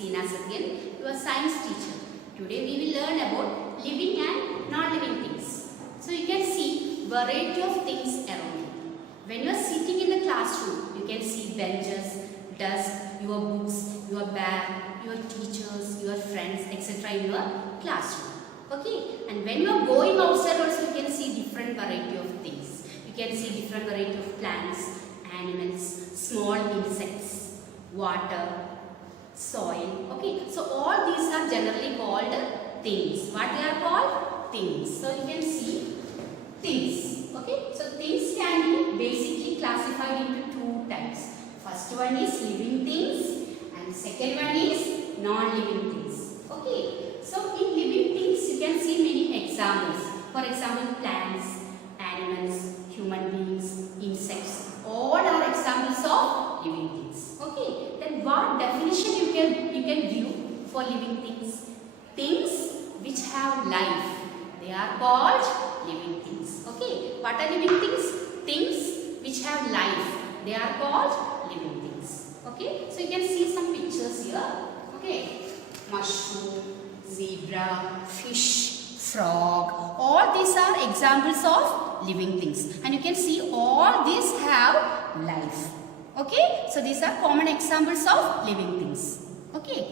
Seena Satyan, your science teacher. Today we will learn about living and non-living things. So you can see variety of things around you. When you are sitting in the classroom, you can see benches, desk, your books, your bag, your teachers, your friends, etc. in your classroom. Okay, and when you are going outside also you can see different variety of things. You can see different variety of plants, animals, small insects, water, soil. Okay, so all these are generally called things. What they are called? Things. So you can see things. Okay, so things can be basically classified into two types. First one is living things and second one is non-living things. Okay, so in living things you can see many examples. For example, plants, animals, human beings, insects, all are examples of living things. Okay, then what definition you can give for living things? Things which have life, they are called living things. Okay, what are living things? Things which have life, they are called living things. Okay, so you can see some pictures here. Okay, mushroom, zebra, fish, frog, all these are examples of living things, and you can see all these have life. Okay, so these are common examples of living things. Okay,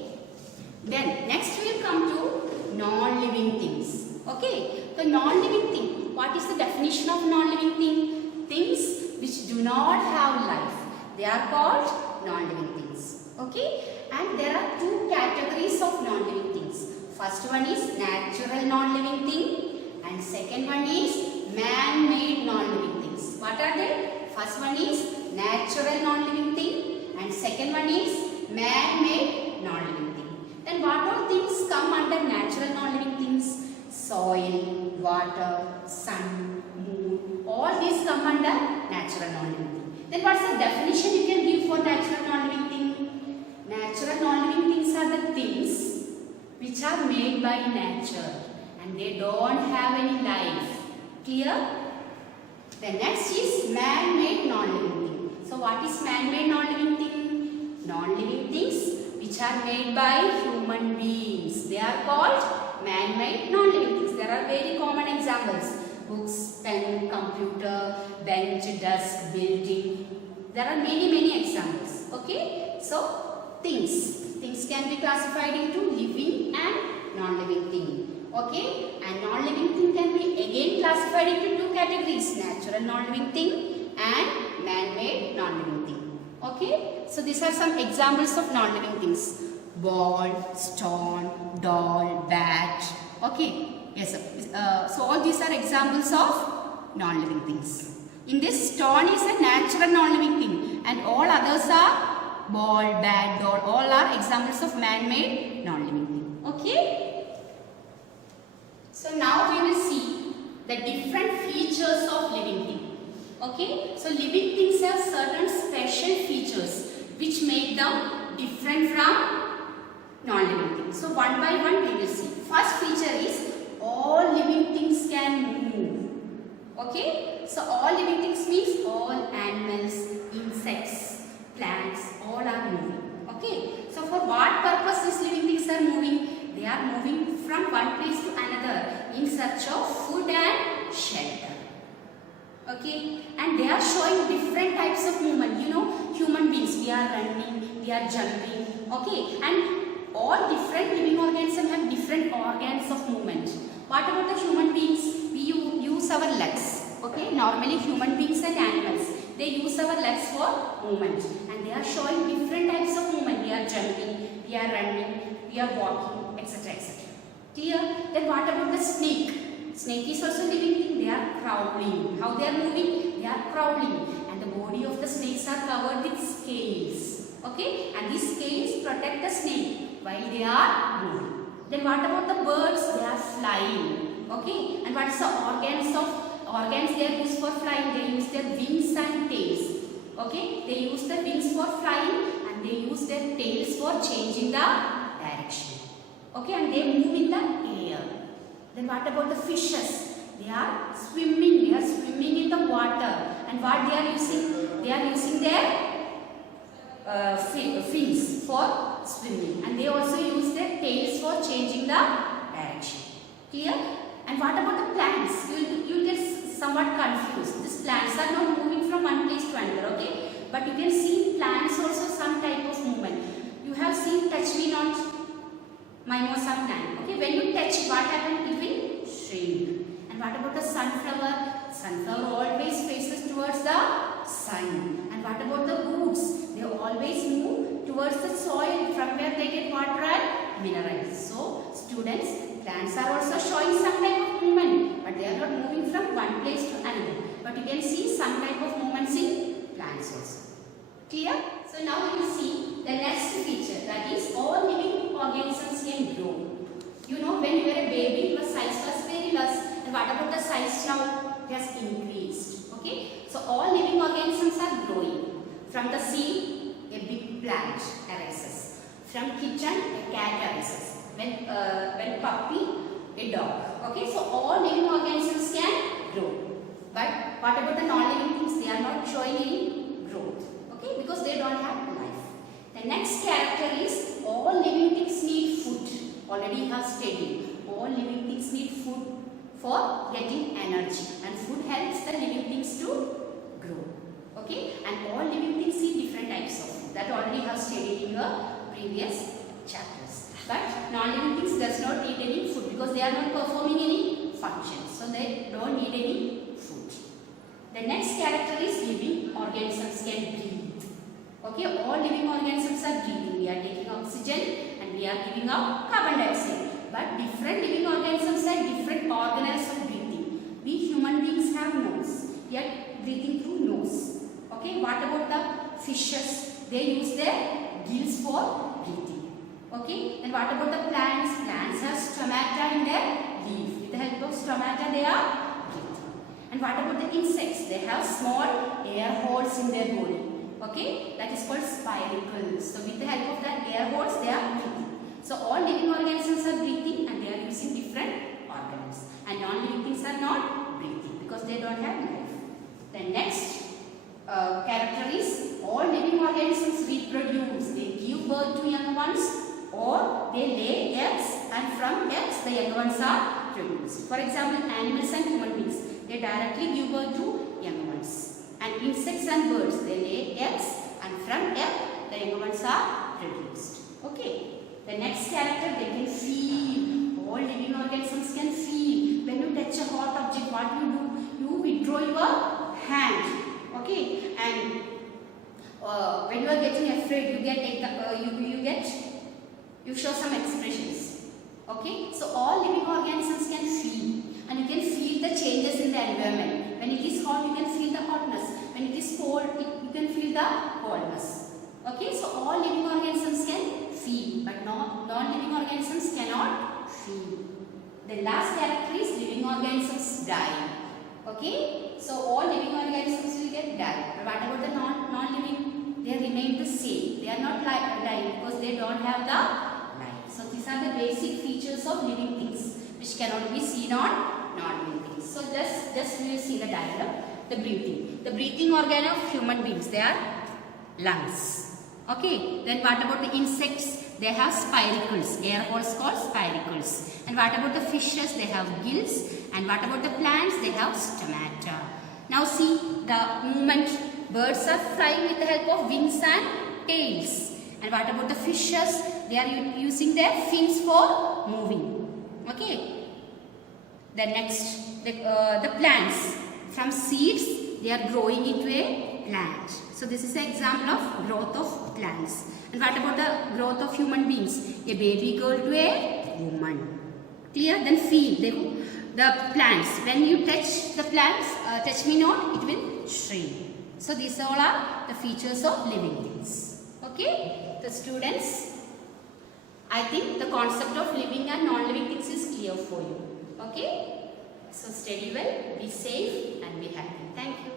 then next we will come to non-living things. Okay, the non-living thing, what is the definition of non-living thing? Things which do not have life, they are called non-living things. Okay, and there are two categories of non-living things. First one is natural non-living thing and second one is man-made non-living things. What are they? First one is natural non-living thing and second one is man-made non-living thing. Then what all things come under natural non-living things? Soil, water, sun, moon, all these come under natural non-living thing. Then what's the definition you can give for natural non-living thing? Natural non-living things are the things which are made by nature and they don't have any life. Clear? The next is man-made non-living thing. So what is man-made non-living thing? Non-living things which are made by human beings. They are called man-made non-living things. There are very common examples. Books, pen, computer, bench, desk, building. There are many examples. Okay? So things can be classified into living and non-living thing. Okay, and non-living thing can be again classified into two categories: natural non-living thing and man-made non-living thing. Okay, so these are some examples of non-living things: ball, stone, doll, bat. Okay, yes. So all these are examples of non-living things. In this, stone is a natural non-living thing, and all others are ball, bat, doll, all are examples of man-made non-living thing. Okay. So now we will see the different features of living thing. Okay. So living things have certain special features which make them different from non-living things. So one by one we will see. First feature is all living things can move. Okay. So all living things means all animals, insects, plants, all are moving. Okay. So for what purpose these living things are moving? They are moving from one place to another in search of food and shelter. Okay. And they are showing different types of movement. You know, human beings, we are running, we are jumping. Okay. And all different living organisms have different organs of movement. What about the human beings? We use our legs. Okay. Normally human beings and animals, they use our legs for movement, and they are showing different types of movement. We are jumping, we are running, we are walking, etc. Clear? Then what about the snake? Snake is also living thing. They are crawling. How they are moving? They are crawling, and the body of the snakes are covered with scales. Okay? And these scales protect the snake while they are moving. Then what about the birds? They are flying. Okay? And what is the organs they are used for flying? They use their wings and tails. Okay? They use the wings for flying and they use their tails for changing the direction. Okay? And they move in the air. Then what about the fishes? They are swimming. They are swimming in the water. And what they are using? They are using their fins for swimming, and they also use their tails for changing the direction. Clear? And what about the plants? You'll get somewhat confused. These plants are not moving from one place to another, okay? But you can see in plants also some type of movement. You have seen touch me not mimo sometime. Okay, when you touch, what happens? It will shrink. And what about the sunflower? Sunflower always faces towards the sun. And what about the roots? They always move towards the soil from where they get water and minerals. So, students, plants are also showing some type of movement, but they are not moving from one place to another. But you can see some type of movements in plants also. Clear? So now you see the next feature, that is all living organisms can grow. You know, when you were a baby, your size was very less, and what about the size now? It has increased. Okay? So all living organisms are growing. From the seed, a big plant arises. From kitten, a cat arises. When puppy, a dog. Okay? So all living organisms can grow. But what about the non-living things? They are not showing any growth. Okay? Because they don't have life. The next character is all living things need food. Already you have studied. All living things need food for getting energy. And food helps the living things to grow. Okay? And all living things need different types of food. That already you have studied in your previous chapters. But non-living things does not need any food because they are not performing any functions. So they don't need any food. The next character is living organisms can breathe. Okay, all living organisms are breathing. We are taking oxygen and we are giving out carbon dioxide. But different living organisms have different organelles of breathing. We human beings have nose. We are breathing through nose. Okay, what about the fishes? They use their gills for breathing. Okay, and what about the plants? Plants have stomata in their leaf. With the help of stomata, they are breathing. And what about the insects? They have small air holes in their body. Okay, that is called spiracles. So with the help of that air holes, they are breathing. So all living organisms are breathing and they are using different organs. And non-living things are not breathing because they don't have life. The next character is all living organisms reproduce. They give birth to young ones or they lay eggs, and from eggs the young ones are produced. For example, animals and human beings, they directly give birth to young ones. And insects and birds, they lay eggs, and from egg the young ones are produced. Okay. The next character, they can feel. All living organisms can feel. When you touch a hot object, what you do? You withdraw your hand. Okay. And when you are getting afraid, you show some expressions. Okay. So all living organisms can feel, and you can feel the changes in the environment. When it is hot, you can feel the hotness. When it is cold, you can feel the coldness. Okay, so all living organisms can feel, but non-living organisms cannot feel. The last character is living organisms die. Okay, so all living organisms will get die. But what about the non-living? They remain the same. They are not dying because they don't have the life. So these are the basic features of living things which cannot be seen on non-living things. So just we will see the diagram. The breathing organ of human beings, they are lungs. Okay, then what about the insects? They have spiracles, air holes called spiracles. And what about the fishes? They have gills. And what about the plants? They have stomata. Now see the movement. Birds are flying with the help of wings and tails. And what about the fishes? They are using their fins for moving. Okay. The next, the plants. From seeds, they are growing into a plant. So this is an example of growth of plants. And what about the growth of human beings? A baby girl to a woman. Clear? Then feel the plants. When you touch the plants, touch me not, it will shrink. So these all are the features of living things. Okay? The students, I think the concept of living and non-living things is clear for you. Okay? So study well, be safe and be happy. Thank you.